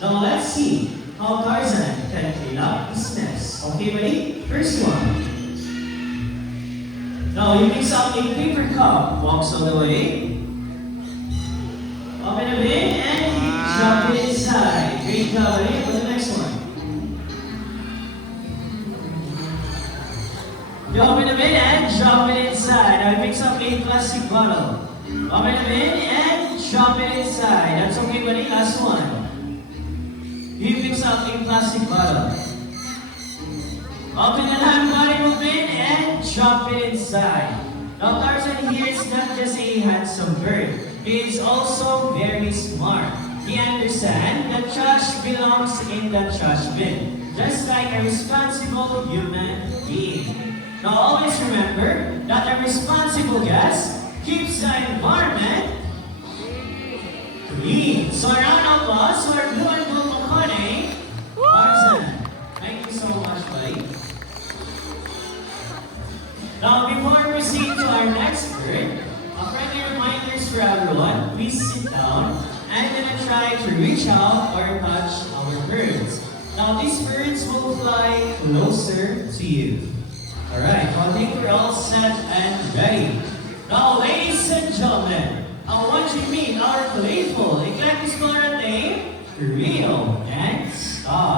Now let's see how Tarzan can clean up his mess. Okay, ready? First one. Now he picks up a paper cup, walks all the way, open the bin, and drop it inside. Great job, ready for the next one. You open the bin and drop it inside. Now he picks up a plastic bottle. Open the bin and drop it inside. That's okay, buddy. Last one. He picks up a plastic bottle. Open the lime bottle bin and drop it inside. Now Tarzan here is not just a handsome bird. He is also very smart. He understands that trash belongs in the trash bin, just like a responsible human being. Now always remember that a responsible guest keeps the environment clean. So a round of applause for Blue and Gold Makone, Tarzan. Thank you so much, buddy. Now before we proceed to our next bird, a friendly reminders for everyone, please sit down and gonna try to reach out or touch our birds. Now these birds will fly closer to you. Alright, well, I think we're all set and ready. Now, ladies and gentlemen, I want you to meet our playful, eclectic explorer named Rio and Scott.